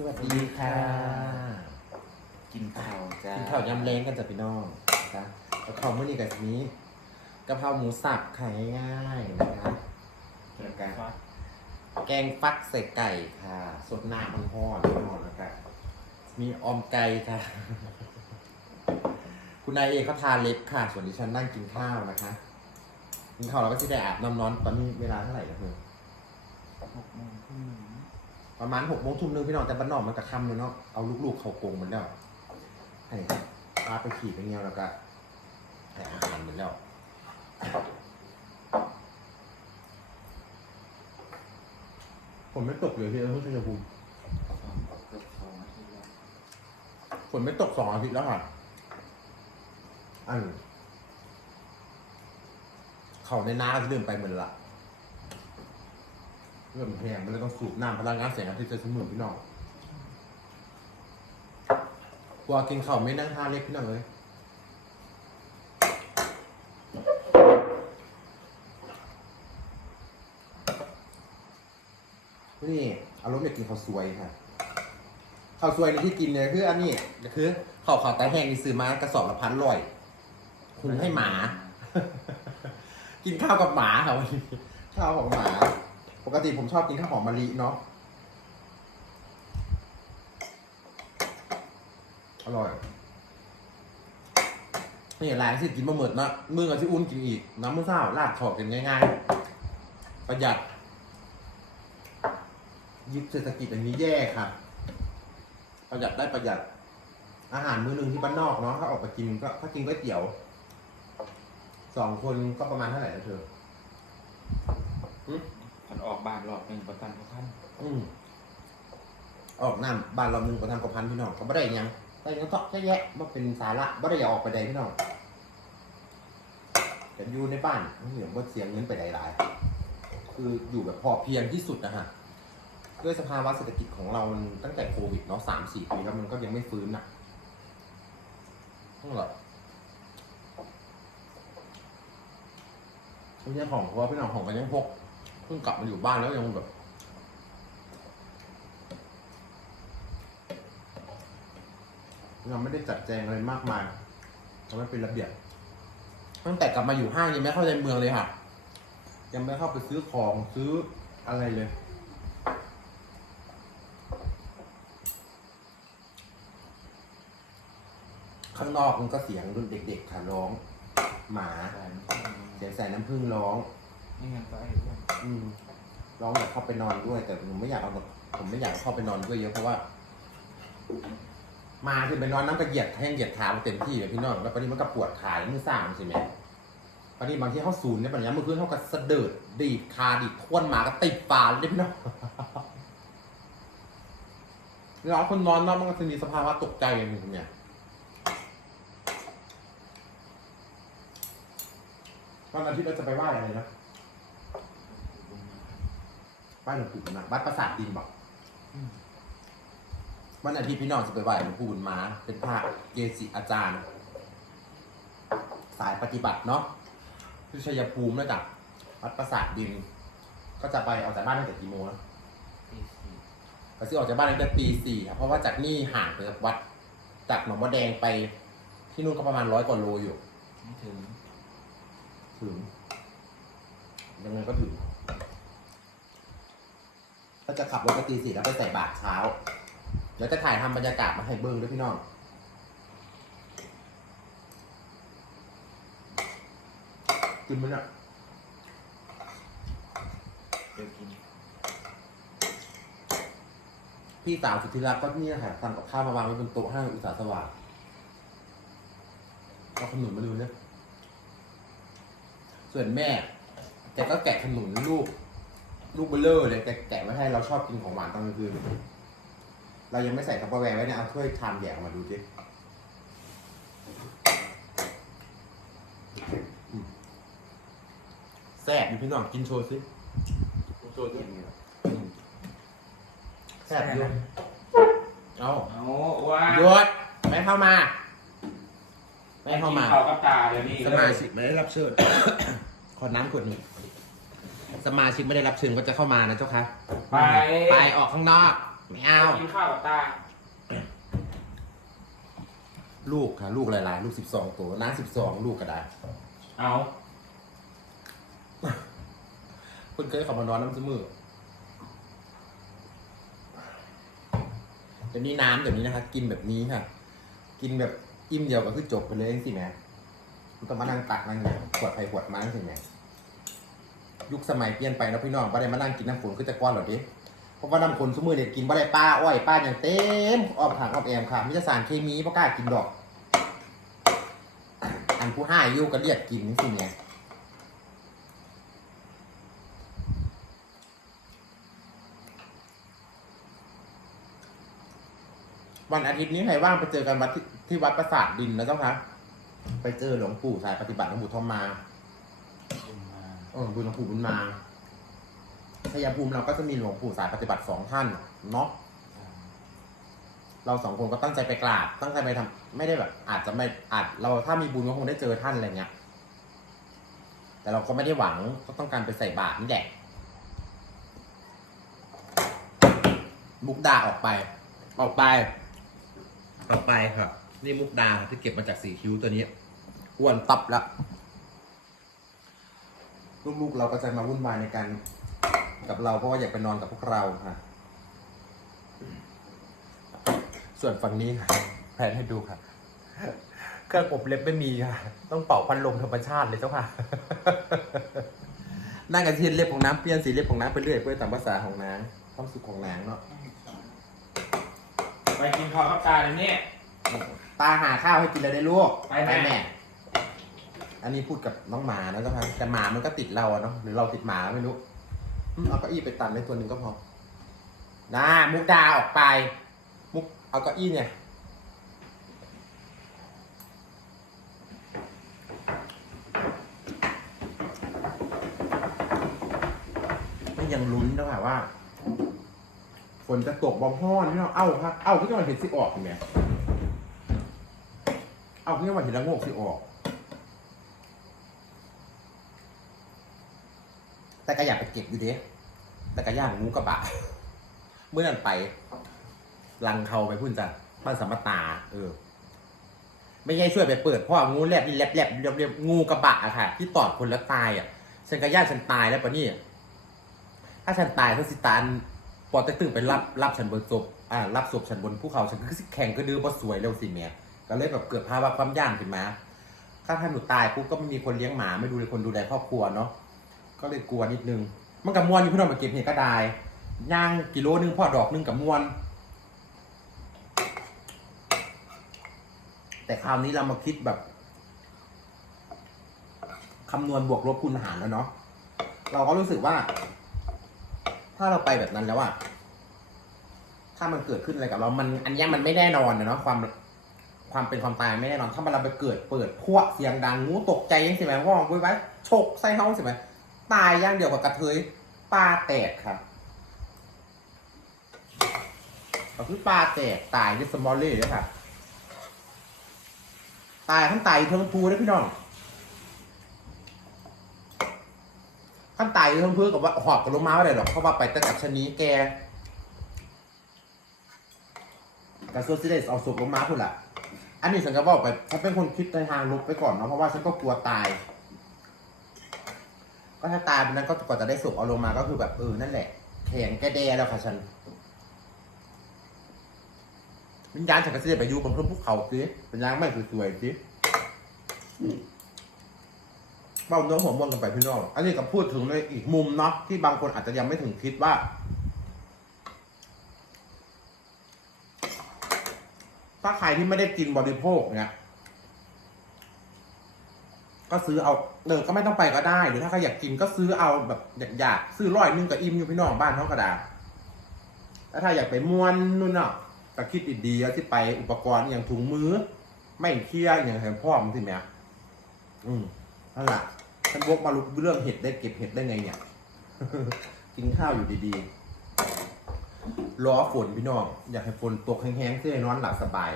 สวัสดีค่ะ กินข้าวจ้ากินข้าวยำเล้งกันจ้ะพี่น้องนะคะแล้วข้าวมื้อนี้กับนี้กะเพราหมูสับไข่ง่ายๆนะคะแล้วกันแกงฟักใส่ไก่ค่ะ สดน้ำมันห่อนๆพี่น้องนะคะมีออมไก่ค่ะ คุณนายเองเขาทาเล็บค่ะ ส่วนดิฉันนั่งกินข้าวนะคะกินข้าวเราก็จะได้อาบน้ำร้อนตอนนี้เวลาเท่าไหร่แล้วเพื่อนหกโมงครึ่งหนึ่ง ประมาณหกโมงทุ่มหนึงพี่น้องแต่บ้านนอกมันกระค่ำเลยเนาะเอาลูกๆเขากรงมันแล้วให้พาไปขี่ไปเงี้ยแล้วก็ให้อาหารมันแล้วฝนไม่ตกเลยพี่เออชัยภูมิฝนไม่ตกสองอาทิตย์แล้วค่ะอัน เขาในน้าเริ่มไปเหมือนละ เริ่มแห้งมันเลยต้องสูบน้ำพลังงานแสงอาทิตย์จะเสมอพี่น้องกลัวกินข้าวไม่นั่งท่าเล็กพี่น้องเลยนี่อารมณ์อยากกินข้าวสวยค่ะข้าวสวยในที่กินเนี่ยคืออันนี้คือข้าวขาวตาแห้งนี่ซื้อมากระสอบละพันร่อยคุณให้หมา กินข้าวกับหมาค่ะวันนี้ข้าวของหมา ปกติผมชอบกินข้าวหอมมะลิเนาะ อร่อย นี่หลายสิกินมาเหมิดนะมึงเอาที่อุ้นกินอีก น้ำมือเศร้าลาดขอบกันง่ายๆ ประหยัด ยุคเศรษฐกิจอย่างนี้แย่ค่ะ ประหยัดได้ประหยัด อาหารมื้อหนึ่งที่บ้านนอกเนาะ ถ้าออกไปกินก็ถ้ากินก๋วยเตี๋ยว สองคนก็ประมาณเท่าไหร่นะเธอ พันออกบ้านรอบหนึ่งประกันพวกท่านอืมออกน้ำบ้านเราหนึ่งประทานกว่าพันพี่น้องก็ไม่ได้หยังแต่ยังต้องแยะว่าเป็นสาระไม่ได้อยากออกไปใดพี่น้องแต่อยู่ในบ้านเหลือว่าเสียงเงินไปหลายๆคืออยู่แบบพอเพียงที่สุดนะฮะด้วยสภาวะเศรษฐกิจของเรามันตั้งแต่โควิดเนาะสามสี่ปีแล้วมันก็ยังไม่ฟื้นอะต้องหรอไม่ใช่ของเพราะว่าพี่น้องของกันยังพก พิ่งกลับมาอยู่บ้านแล้วยังแบบ ยังไม่ได้จัดแจงอะไรมากมายทำให้เป็นระเบียบ ตั้งแต่กลับมาอยู่ห้างยังไม่เข้าใจเมืองเลยค่ะ ยังไม่เข้าไปซื้อของซื้ออะไรเลยข้างนอกมันก็เสียงรุ่นเด็ก ๆ ค่ะร้อง หมา เสียงใส่น้ำผึ้งร้อง นี่งั้นก็ไอ้เรื่องอืมร้องอยากเข้าไปนอนด้วย แต่ผมไม่อยากเอาผมไม่อยากเข้าไปนอนด้วยเยอะเพราะว่า มาคือไปนอนน้ำกระเหยียดแห้งเหยียดขามันเต็มที่เลยพี่น้องแล้วตอนนี้มันก็ปวดขามือสร้างใช่ไหมตอนนี้บางทีเขาศูนย์เนี่ยปัญญามเมื่อคืนเขาก็สะเดิดดีดคาดีดทวนหมาก็ติดปาเลยพี่น้องแล้วคนนอนนาะมันก็จะมีสภาวะตกใจอย่างหนึ่งเนี่ยวันอาทิตย์เราจะไปไหว้อะไรนะ บ้านหลวงปู่นะวัดประสาทดินบอกวันอาทิตย์พี่น้องจะไปไหว้หลวงปู่บุญมา เป็นพระเกจิอาจารย์ สายปฏิบัติเนาะที่ชัยภูมินะจ๊ะวัดประสาทดิน ก็จะไปออกจากบ้านตั้งแต่กี่โมงนะตีสี่ก็จะออกจากบ้านตั้งแต่ตีสี่ครับเพราะว่าจากนี่ห่างไปจากวัด จากหนองบัวแดงไป ที่นู่นก็ประมาณร้อยกว่าโลอยู่ ไม่ถึง ถึง ยังไงก็ถึงก็ จะขับรถไปตีสี่แล้วไปใส่บาตรเช้า เดี๋ยวจะถ่ายทำบรรยากาศมาให้เบิ้งด้วยพี่น้อง กินมันอะเดี๋ยวกินพี่สาวสุดที่รักก็เนี่ยค่ะทำกับข้าวมาวางไว้บนโต๊ะห้างอุตสาหสว่างเอาขนุนมาดูเนี่ยส่วนแม่แกก็แกะขนุนลูก ลูกเบลเลอร์เลยแต่แกะไว้ให้เราชอบกินของหวานตอนกลางคืน เรายังไม่ใส่ทัพเปอร์แวร์ไว้เนี่ยเอาถ้วยชามแยกออกมาดูสิอืมแซ่บอยู่พี่น้องกินโชว์สิโชว์สิกินอยู่อืมแซ่บอยู่เอาเอาว่าหยุดไม่เข้ามา ไม่เข้ามา เขากับตาเดี๋ยวนี้สมาชิกไม่ได้รับเชิญขอน้ำขวดหนึ่ง สมาชิกไม่ได้รับเชิญก็จะเข้ามานะเจ้าคะไป ไปออกข้างนอกไม่เอากินข้าวกับตาลูกค่ะ ลูกหลายๆ ลูกสิบสองตัวน้าสิบสองลูกก็ได้เอาเพิ่นเคยเขับมานอนน้ำซื้อมือเดี๋ยวนี้น้ำเดี๋ยวนี้นะคะ กินแบบนี้ค่ะ กินแบบอิ่มเดียวก็คือจบไปเลยสิแม่มันต้องมานั่งตักนั่งเนี่ยขวดไปขวดมาสิแม่ ยุคสมัยเปลี่ยนไปนะพี่น้องบ่ได้มานั่งกินน้ำฝนคือแต่ก่อนหรอกดิเพราะว่าน้ำฝนสมือเนี่ยกินบ่ได้ป้าอ้อยป้าอย่างเต็มออกทางออกแอมค่ะมีแต่สารเคมีบ่กล้ากินดอก อันผู้ห้าอยู่ก็เรียกกินนี่สิแม่ยวันอาทิตย์นี้ใครว่างไปเจอกันวัดที่วัดประสาทดินนะเจ้าคะไปเจอหลวงปู่สายปฏิบัติหลวงปู่ทอมมา ออบุญหลวงปู่บุญมาชัยภูมิเราก็จะมีหลวงปู่สายปฏิบัติสองท่านเนาะเราสองคนก็ตั้งใจไปกราบ ตั้งใจไปทำไม่ได้แบบ อาจจะไม่อาจเราถ้ามีบุญก็คงได้เจอท่านอะไรเงี้ย แต่เราก็ไม่ได้หวังก็ต้องการไปใส่บาตรนี่แหละมุกดาออกไป ออกไปต่อไปครับนี่มุกดาที่เก็บมาจากสีคิ้วตัวนี้อ้วนตับแล้ว ลูกๆเราก็จะมาวุ่นวายในการกับเราเพราะว่าอยากไปนอนกับพวกเราค่ะ ส่วนฝั่งนี้ค่ะแพนให้ดูค่ะ เครื่องอบเล็บไม่มีค่ะ ต้องเป่าพัดลมธรรมชาติเลยเจ้าค่ะ นั่งกันเทียนเล็บของน้ำเปลี่ยนสีเล็บของน้ำไปเรื่อยเพื่อตามภาษาของน้ำความสุขของนางเนาะ ไปกินข้าวกับตาเดี๋ยวนี้ตาหาข้าวให้กินเลยได้ลูก ไปแม่แม่ อันนี้พูดกับน้องหมานะเจ้าค่ะแต่หมามันก็ติดเราอะเนาะหรือเราติดหมาไม่รู้เอาเก้าอี้ไปตันในตัวหนึ่งก็พอนะมุกดาออกไป มุกเอาเก้าอี้เนี่ยไม่ยังลุ้นด้วยค่ะว่าฝนจะตกบอมห้อนพี่น้องเอ้าครับเอ้าพี่จังหวัดเห็นสิออกเห็นไหมเอ้าพี่จังหวัดเห็นละโงกสิออก แต่ก็อยากไปเก็บอยู่เด้แต่ก็ย่างงูกระบะเมื่อนั้นไป ลังเขาไปพุ่นจ้ะบ้านสัมมตา เออ ไม่ใช่ช่วยไปเปิดเพ่องูแลบนี่แลบแลบเรียบเรียบงูกระบะอะค่ะ ที่ตอดคนแล้วตายอะฉันก็ย่าฉันตายแล้วปะนี่ถ้าฉันตายเขาสิตานปอดตะตึงไปรับรับฉันบนศพอ่ารับศพฉันบนภูเขาฉันก็สิแข่งก็ดื้อบ่สวยเร็วสิแม่ก็เลยแบบเกิดภาวะความย่านขึ้นมาถ้าท่านหนูตายปุ๊บก็ไม่มีคนเลี้ยงหมาไม่ดูเลยคนดูแลครอบครัวเนาะ ก็เลยกลัวนิดนึง มันกับมวนอยู่พี่น้องมาเก็บเห็ดก็ได้ย่างกิโลนึงพ่อดอกนึงกับมวน แต่คราวนี้เรามาคิดแบบคำนวณบวกลบคูณหารแล้วเนาะเราก็รู้สึกว่า ถ้าเราไปแบบนั้นแล้วอะถ้ามันเกิดขึ้นอะไรกับเรามันอันนี้มันไม่แน่นอนนะเนาะความความเป็นความตายไม่แน่นอน ถ้ามันเราไปเกิดเปิดพวกเสียงดังงูตกใจยังสิไหมว่อไว้ไว้ฉกใส่เฮาสิไหม ตายอย่างเดียวกับกระเทยปลาแตกครับก็คือปลาแตกตายที่สมอลเล่เลยค่ะตายทั้งตายเทิงภูเลยพี่น้องขั้นตายเทิงภูกับว่าหอบกับลงมาไม่ได้หรอกเพราะว่าไปแต่กับชนีแกกระทรวงสิเดสเอาศพลงมาพุ่นละอันนี้ฉันก็บอกไปฉันเป็นคนคิดในทางลบไปก่อนเนาะเพราะว่าฉันก็กลัวตาย ก็ถ้าตายไปนั้นก็กว่าจะได้ศพเอาลงมาก็คือแบบเออนั่นแหละแข็งแกแดแล้วค่ะฉันวิญญาณฉันก็จะไปอยู่บนพื้นภูเขาสิเป็นยางไม่สวยๆสิเบ้าเนื้อหัวมวนกันไปพี่น้องอันนี้ก็พูดถึงในอีกมุมเนาะที่บางคนอาจจะยังไม่ถึงคิดว่าถ้าใครที่ไม่ได้กินบริโภคเนี่ย ก็ซื้อเอาเออก็ไม่ต้องไปก็ได้ หรือถ้าใครอยากกินก็ซื้อเอาแบบอยากๆซื้อร้อยนึงกับอิ่มอยู่พี่น้องบ้านเท่ากระดาษแล้วถ้าอยากไปม้วนนู่นเนาะก็คิดดีๆเอาที่ไปอุปกรณ์อย่างถุงมือ ไม่เคลียอย่างแถมพ่อมันสิแม่อืมนั่นแหละฉันวกมาลุกเรื่องเห็ดได้เก็บเห็ดได้ไงเนี่ย กินข้าวอยู่ดีๆ รอฝนพี่น้อง อยากให้ฝนตกแห้งๆเสื้อนอนหลับสบาย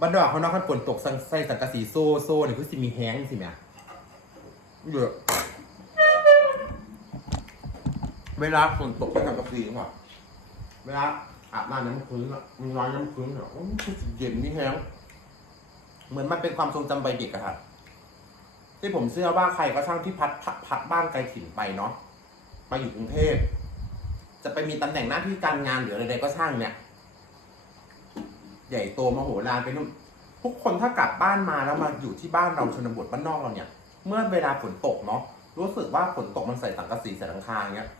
บันดอกเขานอกขันฝนตกใส่สังกะสีโซ่โซ่เนี่ยคือสิมีแห้งสิแม่ เยอะเวลาฝนตกก็ทำกาแฟหรอเปล่าเวลาอาบน้ำน้ำพื้นอะมีร้อนน้ำพื้นอะโอ้ยเย็นนี่แฮงเหมือนมันเป็นความทรงจำวัยเด็กอะครับที่ผมเชื่อว่าใครก็ช่างที่พัดพัดพัดบ้านไกลถิ่นไปเนาะมาอยู่กรุงเทพจะไปมีตำแหน่งหน้าที่การงานหรืออะไรๆก็ช่างเนี่ย ใหญ่โตมโหฬารเป็นนู่นทุกคนถ้ากลับบ้านมาแล้วมาอยู่ที่บ้านเราชนบทบ้านนอกเราเนี่ย เมื่อเวลาฝนตกเนาะรู้สึกว่าฝนตกมันใส่สังกะสีใส่หลังคาอย่างเงี้ย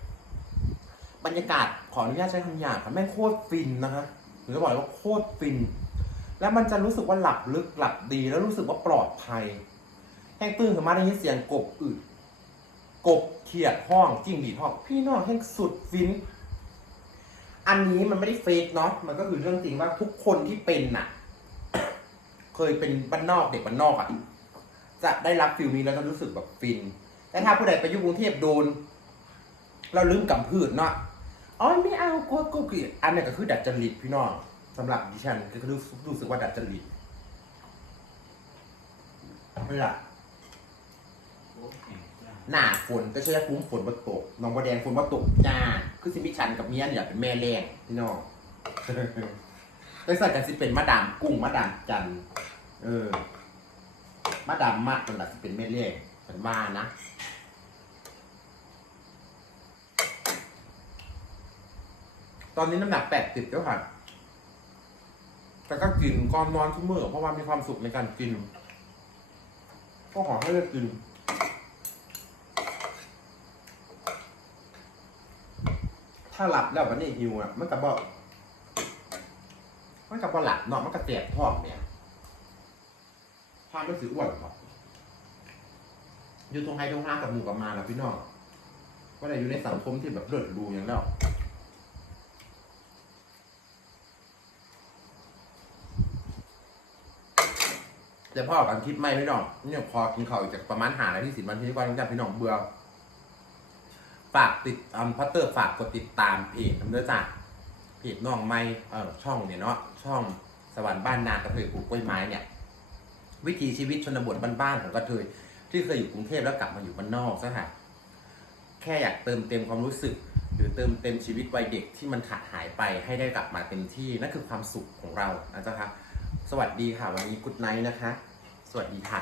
บรรยากาศขออนุญาตใช้คำหยาบค่ะแม่งโคตรฟินนะคะหรือจะบอกเลยว่าโคตรฟิน แล้วมันจะรู้สึกว่าหลับลึกหลับดีแล้วรู้สึกว่าปลอดภัยแห้งตื่นขึ้นมาได้ยินเสียงกบอึดกบเขียดห้องจิ้งหรีดห้องพี่น้องแห้งสุดฟิน อันนี้มันไม่ได้เฟกเนาะมันก็คือเรื่องจริงว่าทุกคนที่เป็นน่ะ เคยเป็นบ้านนอกเด็กบ้านนอกอะ จะได้รับฟิลนี้แล้วก็รู้สึกแบบฟิน แต่ถ้าผู้ใดไปอยุ่กรุงเทพโดน เราลืมกำพืชเนาะอ๋อไม่เอากลัวกลัวเกลียดอันนี้ก็คือดัดจริตพี่น้องสำหรับดิฉันก็คือรู้สึกว่าดัดจริตไม่แข็งจ้าหน้าฝนก็ใช่คุ้มฝนมาตกน้องบะแดงฝนมาตกจ้าคือสิมิชันกับเมียเนี่ยเป็นแม่แรงพี่น้องได้ใส่กันสิเป็นมาดามกุ้งมาดามจันเออ มาดามมัดมันละสิเป็นแม่แรงเป็นมานะตอนนี้น้ำหนักแปดสิบแล้วค่ะ แต่ก็กินก่อนนอนทุกมื้อเพราะว่ามีความสุขในการกิน ก็ขอให้เลือกกิน ถ้าหลับแล้ววันนี้หิวอะ มันก็บอก มันก็บ่หลับเนาะ มันก็แสบท้องเนี่ยาไม่ซื้ออ้วนหรอกอยู่ตรงไฮตรงห้ากับหมู่กับมาแล้วพี่น้องว่าอะไรอยู่ในสังคมที่แบบเลือดรูอย่างแล้วเดี๋ยวพ่อกันคลิปไม่พี่น้องเนี่ยพอกินข้าวอีกจากประมาณหานาทีสิบนาทีก่อนจากพี่น้องเบื่อฝากติดตามพัตเตอร์ฝากกดติดตามเพจน้ำเด้อจ้ะเพจน้องไม้เออช่องเนี่ยเนาะช่องสวรรค์บ้านนากระเทยปลูกกล้วยไม้เนี่ย วิถีชีวิตชนบทบ้านๆของกระเทยที่เคยอยู่กรุงเทพแล้วกลับมาอยู่บ้านนอกซะค่ะแค่อยากเติมเต็มความรู้สึก หรือเติมเต็มชีวิตวัยเด็กที่มันขาดหายไปให้ได้กลับมาเต็มที่นั่นคือความสุขของเรานะจ๊ะคะสวัสดีค่ะวันนี้กุ๊ดไนท์นะคะ สวัสดีค่ะ